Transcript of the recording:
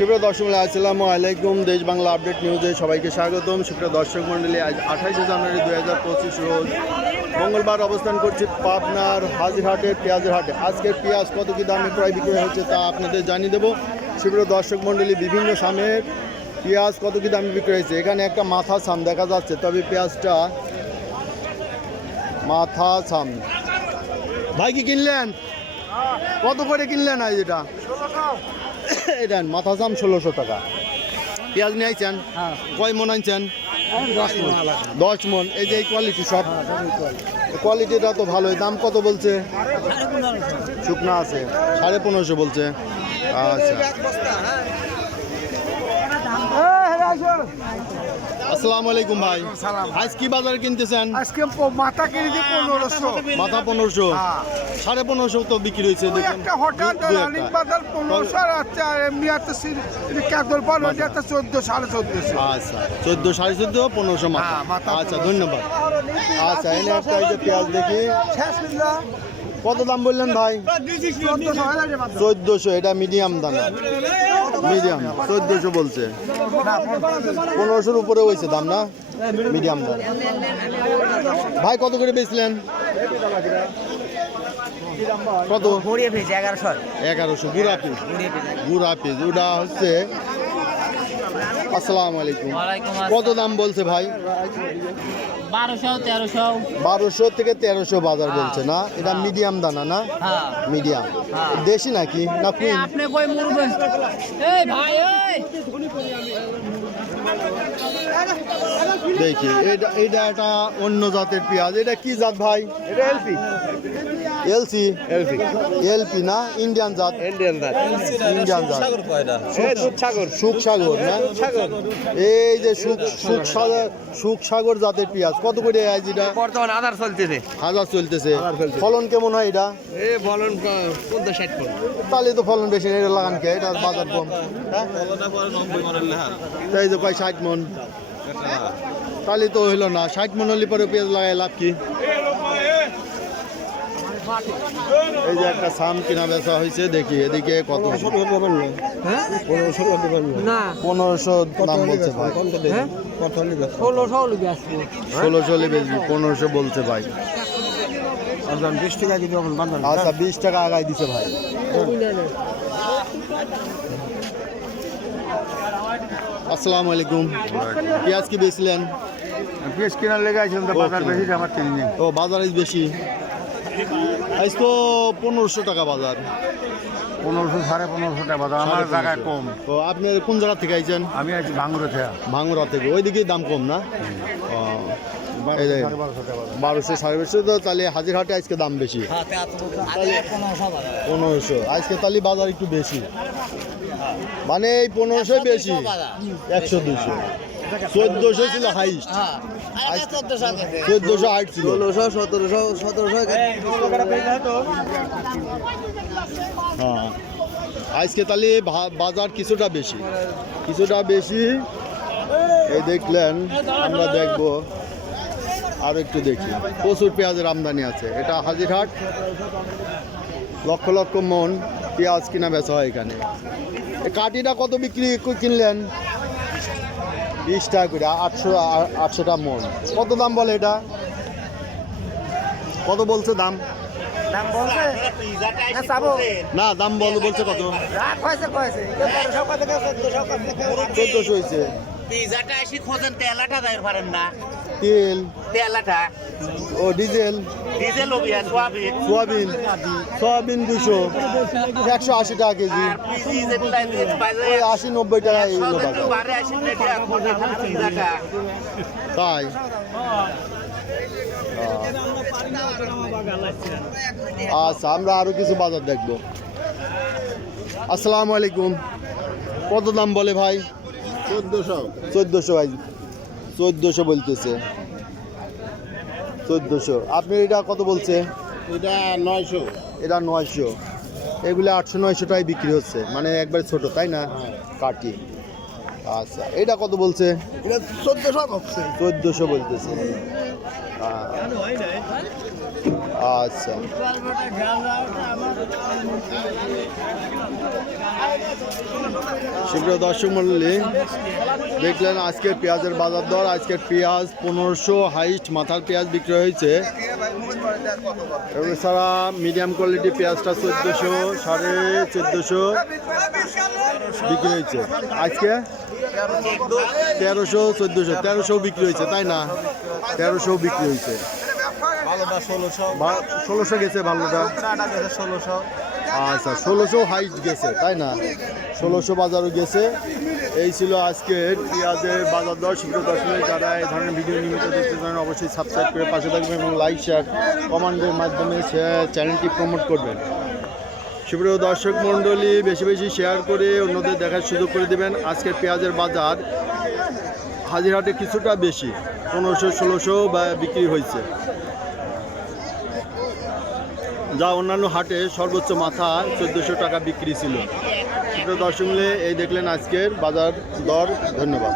সুপ্রিয় দর্শক মণ্ডলী, আসসালামু আলাইকুম। দেশ বাংলা আপডেট নিউজে সবাইকে স্বাগতম। সুপ্রিয় দর্শক মণ্ডলী, আজ 28শে জানুয়ারি 2025 রোজ মঙ্গলবার অবস্থান করছি পাবনার হাজিরহাটের পেঁয়াজের হাটে। আজকের পেঁয়াজ কত কী দামে ক্রয় বিক্রয় হচ্ছে তা আপনাদের জানিয়ে দেবো। সুপ্রিয় দর্শক মণ্ডলী, বিভিন্ন সামের পেঁয়াজ কত কী দামে বিক্রয় হয়েছে। এখানে একটা মাথা সাম দেখা যাচ্ছে, তবে পেঁয়াজটা মাথা সাম। ভাই কি কিনলেন? কত করে কিনলেন? আজ এটা মাথা সাম 1600 টাকা। পেঁয়াজ নিয়ে আইছেন? কয় মন আনছেন? 10 মন। এই যে এই কোয়ালিটি, সব কোয়ালিটিটা তো ভালোই। দাম কত বলছে? শুকনা আছে 1550 বলছে। আচ্ছা, আসসালামু আলাইকুম ভাই। আজ কি বাজারে কিনতেছেন? আজকে মাথা কিনেছি 1500। মাথা 1500, 1550 তো বিক্রি হয়েছে। দেখুন একটা হঠাৎ রানিং বাজার 1500 আর আচ্ছা এমনি একটা ক্যাদল পাল হয়ে একটা 14 1450। আচ্ছা, 14 1450 1500 মাথা। আচ্ছা, ধন্যবাদ। আচ্ছা, এনে একটা এই যে পেঁয়াজ দেখি। কত দাম বললেন ভাই? 1400। এটা মিডিয়াম দানা, মিডিয়াম 1400 বলছে। 1500-র উপরে হয়েছে দাম না? মিডিয়াম দাম। ভাই কত করে বেচলেন? কত? 1100 গুড়া পিস। গুড়া পিস ওটা হচ্ছে। আসসালামু আলাইকুম। কত দাম বলছে ভাই? 1200 থেকে 1300 বাজার বলছে না? এটা মিডিয়াম দানা না? মিডিয়াম। দেশি নাকি না কুইন? দেখি এটা একটা অন্য জাতের পেঁয়াজ। এটা কি জাত ভাই? এটা এলপি। এলসি? এলপি না, ইন্ডিয়ান জাত। ইন্ডিয়ান জাত। সুখসাগর না? এই যে সুখসাগর জাতের পেঁয়াজ কত করে আজ? এটা বর্তমানে 1000 চলতেছে। ফলন কেমন হয় এটা? ফলন 50-60 মণ। তাহলে তো ফলন বেশি। এটা লাগান কে? এটা বাজার কম। তাই তো কয় 60 মণ। তাহলে তো হইলো না। 60 মণ হলে পরে পেঁয়াজ লাগাই লাভ কি? এই যে একটা সাম কিনা বেচা হয়েছে, দেখি এদিকে কত। 1500 দাম বলছে ভাই। 1600 বেচবি, 1500 বলছে ভাই। 20 টাকা দিতে হবে। আচ্ছা, 20 টাকা আগায় দিছে ভাই। আসসালামু আলাইকুম। পেঁয়াজ কি বেচলেন? পেঁয়াজ কেনার লেগে আছেন তো, বাজার বেশি, আমার কিনি। ও, বাজার বেশি। আজ তো 1500 টাকা বাজার। 1500 1550 টাকা বাজার। আমার জায়গায় কম। তো আপনি কোন জায়গা থেকে আইছেন? আমি আছি ভাঙ্গুরা থেকে। ভাঙ্গুরা থেকে। ওইদিকে দাম কম না? 1200 1250 তো। তাহলে হাজিরহাটে আজকে দাম বেশি। 1500 আজকে। তাহলে বাজার একটু বেশি, মানে এই 1500 বেশি। 100 200 1400 ছিল হাইস্ট। 1408 ছিল। 1700 হ্যাঁ, আজকে তাহলে বাজার কিছুটা বেশি, কিছুটা বেশি। এই দেখলেন, আমরা দেখবো আর একটু দেখি। প্রচুর পেঁয়াজের আমদানি আছে। এটা হাজিরহাট। লক্ষ লক্ষ মন পেঁয়াজ কিনা বেচা হয় এখানে। এই কাঠিটা কত বিক্রি কিনলেন? 20 টাকা করে। 800 মন। কত দাম বলে এটা? কত বলছে দাম? না, দাম বলছে কত? 1400 হয়েছে। তেল ও ডিজেল। সোয়াবিন 200, 180 টাকা কেজি। 80-90 টাকা এইগুলো তাই। আচ্ছা, আমরা আরো কিছু বাজার দেখবো। আসসালামু আলাইকুম। কত দাম বলে ভাই? 1400 ভাই। 1400 বলতেছে। 1400। আপনি এটা কত বলছে? এটা 900। এটা 900। এগুলো 800-900 টাকায় বিক্রি হচ্ছে, মানে একবারে ছোট, তাই না? কাটি। আচ্ছা, এটা কত বলছে? এটা 1400 বলছে। 1400 বলতেছে। আচ্ছা সুপ্রিয় দর্শক মণ্ডলী, দেখলেন আজকের পেঁয়াজের বাজার দর। আজকের পেঁয়াজ 1500 হাইস্ট মাথার পেঁয়াজ বিক্রি হয়েছে। এছাড়া মিডিয়াম কোয়ালিটি পেঁয়াজটা 1400, 1450 বিক্রি হয়েছে। আজকে 1300, 1400, 1300 বিক্রি হয়েছে, তাই না? 1300 বিক্রি হয়েছে। 1600 গেছে ভালোটা। আচ্ছা 1600 হাইস্ট গেছে, তাই না? 1600 বাজারও গেছে। এই ছিল আজকের পেঁয়াজের বাজার দর। সুপ্রিয় দর্শক, যারা এই ধরনের ভিডিও নিয়মিত দেখতে চান অবশ্যই সাবস্ক্রাইব করে পাশে থাকবেন এবং লাইক শেয়ার কমেন্টের মাধ্যমে চ্যানেলটি প্রমোট করবেন। সুপ্রিয় দর্শক মণ্ডলী, বেশি বেশি শেয়ার করে অন্যদের দেখার সুযোগ করে দেবেন। আজকের পেঁয়াজের বাজার হাজিরহাটে কিছুটা বেশি, 1500, 1600 বা বিক্রি হয়েছে, যা অন্যান্য হাটে সর্বোচ্চ মাথা 1400 টাকা বিক্রি ছিল। সুপ্রিয় দর্শক মণ্ডলী, এই দেখলেন আজকের বাজার দর। ধন্যবাদ।